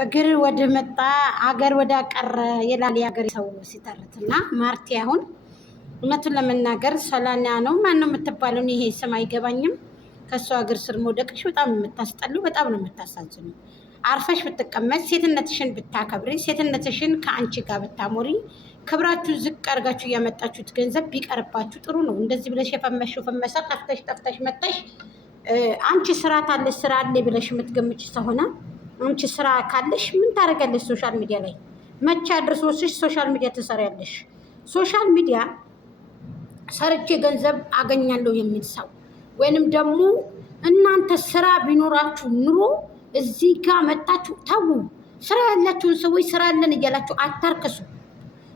እግር ወደ መጣ አገር ወደ ቀረ ይላል የሀገር ሰው ሲተርትና ማርቲ አሁን እውነቱን ለመናገር ሰላና ነው ማነው የምትባለው? ይሄ ስም አይገባኝም። ከሷ እግር ስር መውደቅሽ በጣም የምታስጠሉ፣ በጣም ነው የምታሳዝኑ። አርፈሽ ብትቀመጥ፣ ሴትነትሽን ብታከብሪ፣ ሴትነትሽን ከአንቺ ጋር ብታሞሪ፣ ክብራችሁ ዝቅ አድርጋችሁ እያመጣችሁት ገንዘብ ቢቀርባችሁ ጥሩ ነው። እንደዚህ ብለሽ የፈመሽው ፈመሰ ጠፍተሽ መጣሽ። አንቺ ስራ ታለሽ ስራ አለ ብለሽ የምትገምች ከሆነ አንቺ ስራ ካለሽ ምን ታደርጊያለሽ? ሶሻል ሚዲያ ላይ መቼ አድርሶሽ ሶሻል ሚዲያ ትሰሪያለሽ? ሶሻል ሚዲያ ሰርቼ ገንዘብ አገኛለሁ የሚል ሰው ወይንም ደግሞ እናንተ ስራ ቢኖራችሁ ኑሮ እዚህ ጋር መጣችሁ ታው ስራ ያላችሁን ሰዎች ስራ አለን እያላችሁ አታርክሱ።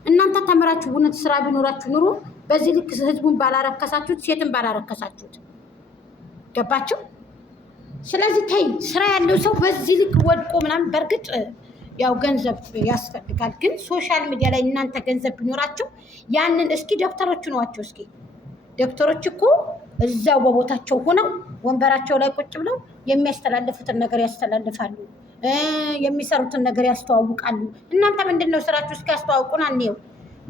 እናንተ ተምራችሁ እውነት ስራ ቢኖራችሁ ኑሮ በዚህ ልክ ህዝቡን ባላረከሳችሁት፣ ሴትን ባላረከሳችሁት። ገባችሁ? ስለዚህ ተይ፣ ስራ ያለው ሰው በዚህ ልክ ወድቆ ምናምን በእርግጥ ያው ገንዘብ ያስፈልጋል። ግን ሶሻል ሚዲያ ላይ እናንተ ገንዘብ ቢኖራችሁ ያንን እስኪ ዶክተሮቹ ነዋቸው። እስኪ ዶክተሮች እኮ እዛው በቦታቸው ሆነው ወንበራቸው ላይ ቁጭ ብለው የሚያስተላልፉትን ነገር ያስተላልፋሉ፣ የሚሰሩትን ነገር ያስተዋውቃሉ። እናንተ ምንድን ነው ስራችሁ? እስኪ ያስተዋውቁን አንየው።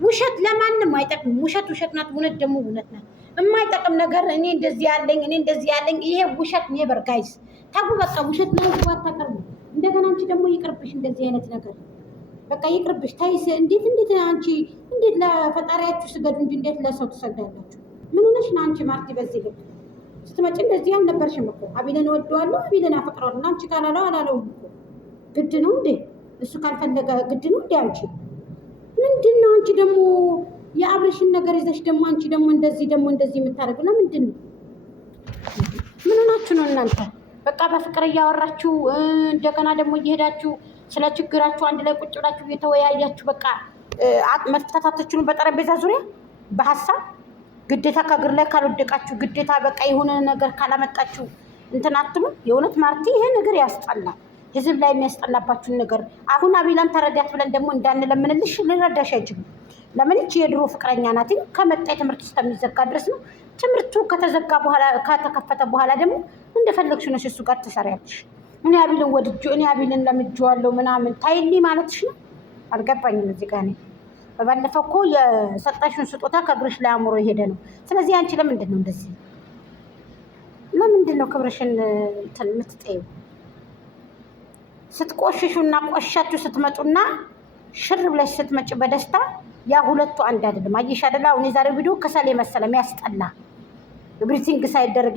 ውሸት ለማንም አይጠቅም። ውሸት ናት፣ እውነት ደግሞ እውነት ናት። የማይጠቅም ነገር እኔ እንደዚህ ያለኝ ይሄ ውሸት ኔቨር ጋይስ ታጉ። በቃ ውሸት ላይ አታቀርቡ። እንደገና አንቺ ደግሞ ይቅርብሽ እንደዚህ አይነት ነገር በቃ ይቅርብሽ። ታይስ እንዴት አንቺ እንዴት ለፈጣሪያችሁ ስገዱ እንጂ እንዴት ለሰው ትሰግዳላችሁ? ምን ሆነሽ ነው አንቺ ማርቲ? በዚህ ልክ ስትመጪ እንደዚህ አልነበርሽም እኮ። አቢለን እወደዋለሁ አቢለን አፈቅረዋለሁ አንቺ ካላለው አላለውም እኮ። ግድ ነው እንዴ? እሱ ካልፈለገ ግድ ነው እንዴ? አንቺ ምንድን ነው አንቺ ደግሞ የአብረሽን ነገር ይዘሽ ደግሞ አንቺ ደግሞ እንደዚህ የምታደርጉ ለምንድን ነው? ምን ሆናችሁ ነው እናንተ? በቃ በፍቅር እያወራችሁ እንደገና ደግሞ እየሄዳችሁ ስለ ችግራችሁ አንድ ላይ ቁጭ ብላችሁ እየተወያያችሁ በቃ መፍታት አትችሉም። በጠረጴዛ ዙሪያ በሀሳብ ግዴታ ከእግር ላይ ካልወደቃችሁ ግዴታ በቃ የሆነ ነገር ካላመጣችሁ እንትን አትሉ። የእውነት ማርቲ ይሄ ነገር ያስጠላል። ህዝብ ላይ የሚያስጠላባችሁን ነገር አሁን አቢላን ተረዳት ብለን ደግሞ እንዳንለምንልሽ ልንረዳሽ አይችልም። ለምን ይቺ የድሮ ፍቅረኛ ናት። ከመጣ ትምህርት እስከሚዘጋ ድረስ ነው። ትምህርቱ ከተዘጋ በኋላ ከተከፈተ በኋላ ደግሞ እንደፈለግሽ ነሽ እሱ ጋር ትሰሪያለሽ። እኔ አቢልን እኔ አቢልን ለምጄዋለሁ ምናምን ታይሊ ማለትሽ ነው። አልገባኝም እዚህ ጋር እኔ በባለፈው እኮ የሰጣሽውን ስጦታ ከእግርሽ ላይ አምሮ የሄደ ነው። ስለዚህ አንቺ ለምንድን ነው እንደዚህ? ለምንድን ነው ክብርሽን የምትጠይው? ስትቆሽሹና ቆሻችሁ ስትመጡና ሽር ብለሽ ስትመጪ በደስታ ያ ሁለቱ አንድ አይደለም። አየሽ አይደል? አሁን የዛሬው ቪዲዮ ከሰል መሰለ የሚያስጠላ ብሪቲንግ ሳይደረግ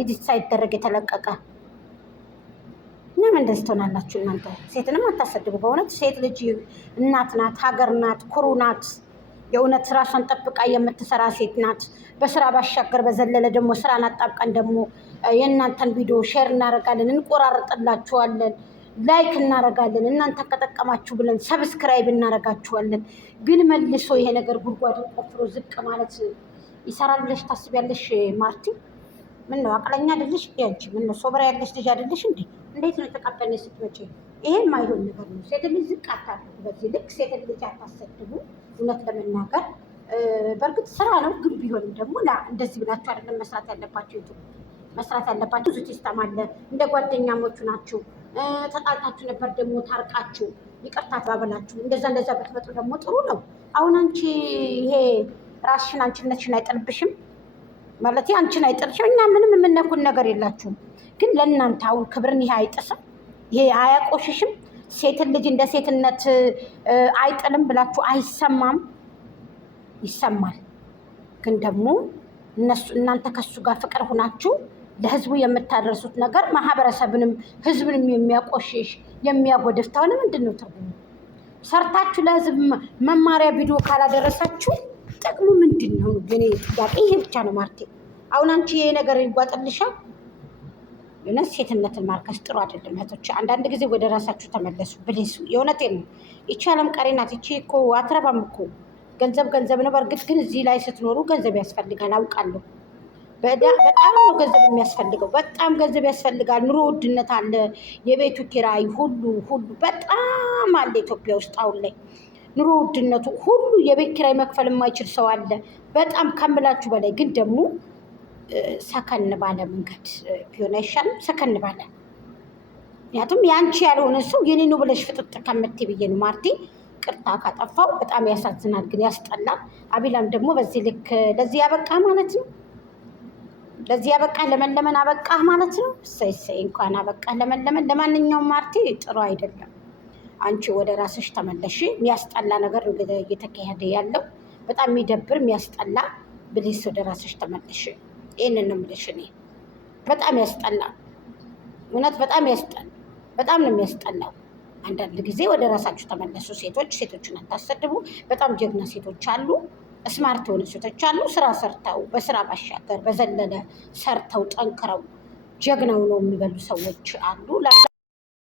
የተለቀቀ ምን እንደዚህ ትሆናላችሁ እናንተ? ሴትንም አታሰድቡ በእውነት። ሴት ልጅ እናት ናት፣ ሀገር ናት፣ ኩሩ ናት። የእውነት ራሷን ጠብቃ የምትሰራ ሴት ናት። በስራ ባሻገር በዘለለ ደግሞ ስራን አጣብቀን ደግሞ የእናንተን ቪዲዮ ሼር እናደርጋለን፣ እንቆራርጥላችኋለን፣ ላይክ እናደርጋለን። እናንተ ከጠቀማችሁ ብለን ሰብስክራይብ እናደርጋችኋለን። ግን መልሶ ይሄ ነገር ጉድጓድ ቆፍሮ ዝቅ ማለት ይሰራል ብለሽ ታስቢያለሽ ማርቲ? ምን ነው አቅለኛ አይደለሽ? አንቺ ምን ነው ሶብራ ያለሽ ልጅ አይደለሽ እንዴ? እንዴት ነው የተቀበልነው ስትመጪ? ይሄን ማይሆን ነገር ነው። ሴት ልጅ ዝቅ አታድርጉ። በዚህ ልክ ሴት ልጅ አታሰድቡ። እውነት ለመናገር በእርግጥ ስራ ነው፣ ግን ቢሆንም ደግሞ እንደዚህ ብላችሁ አይደለም መስራት ያለባችሁ። መስራት ያለባችሁ ብዙ ሲስተም አለ። እንደ ጓደኛሞቹ ናችሁ። ተጣልታችሁ ነበር ደግሞ ታርቃችሁ ይቅርታ ተባብላችሁ እንደዛ ብትመጡ ደግሞ ጥሩ ነው። አሁን አንቺ ይሄ ራስሽን አንቺነትሽን አይጠልብሽም ማለት አንቺን አይጠልሽም። እኛ ምንም የምነኩን ነገር የላችሁም። ግን ለእናንተ አሁን ክብርን ይሄ አይጥስም፣ ይሄ አያቆሽሽም። ሴትን ልጅ እንደ ሴትነት አይጥልም ብላችሁ አይሰማም? ይሰማል። ግን ደግሞ እናንተ ከሱ ጋር ፍቅር ሁናችሁ ለህዝቡ የምታደርሱት ነገር ማህበረሰብንም ህዝብንም የሚያቆሽሽ የሚያጎድፍ ተሆነ ምንድን ነው ትርጉሙ? ሰርታችሁ ለህዝብ መማሪያ ቪዲዮ ካላደረሳችሁ ጥቅሙ ምንድን ነው? ግን ጥያቄ ይሄ ብቻ ነው ማርቴ። አሁን አንቺ ይሄ ነገር ይጓጥልሻል። የእውነት ሴትነትን ማርከስ ጥሩ አይደለም። እህቶች አንዳንድ ጊዜ ወደ ራሳችሁ ተመለሱ ብሌሱ። የእውነቴን ነው። ይቺ ዓለም ቀሪ ናት። ይቺ እኮ አትረባም እኮ። ገንዘብ ነው። በእርግጥ ግን እዚህ ላይ ስትኖሩ ገንዘብ ያስፈልጋል አውቃለሁ። በጣም ነው ገንዘብ የሚያስፈልገው። በጣም ገንዘብ ያስፈልጋል። ኑሮ ውድነት አለ። የቤቱ ኪራይ ሁሉ በጣም አለ ኢትዮጵያ ውስጥ አሁን ላይ ኑሮ ውድነቱ ሁሉ የቤት ኪራይ መክፈል የማይችል ሰው አለ። በጣም ከምላችሁ በላይ ግን ደግሞ ሰከን ባለ መንገድ ቢሆን አይሻልም? ሰከን ባለ ምክንያቱም ያንቺ ያልሆነ ሰው የኔ ነው ብለሽ ፍጥጥ ከምትይ ብዬ ነው ማርቲ። ቅርታ ካጠፋው በጣም ያሳዝናል፣ ግን ያስጠላል። አቢላም ደግሞ በዚህ ልክ ለዚህ ያበቃ ማለት ነው። ለዚህ ያበቃ ለመለመን አበቃ ማለት ነው። እሰይ እሰይ እንኳን አበቃ ለመለመን። ለማንኛውም ማርቲ ጥሩ አይደለም። አንቺ ወደ ራስሽ ተመለሽ። የሚያስጠላ ነገር እየተካሄደ ያለው በጣም የሚደብር የሚያስጠላ። ብሊስ ወደ ራስሽ ተመለሽ። ይህንን ነው የምልሽ እኔ። በጣም ያስጠላል፣ እውነት በጣም ያስጠላል። በጣም ነው የሚያስጠላው። አንዳንድ ጊዜ ወደ ራሳችሁ ተመለሱ ሴቶች። ሴቶችን አታሰድቡ። በጣም ጀግና ሴቶች አሉ፣ ስማርት የሆኑ ሴቶች አሉ። ስራ ሰርተው በስራ ባሻገር በዘለለ ሰርተው ጠንክረው ጀግናው ነው የሚበሉ ሰዎች አሉ።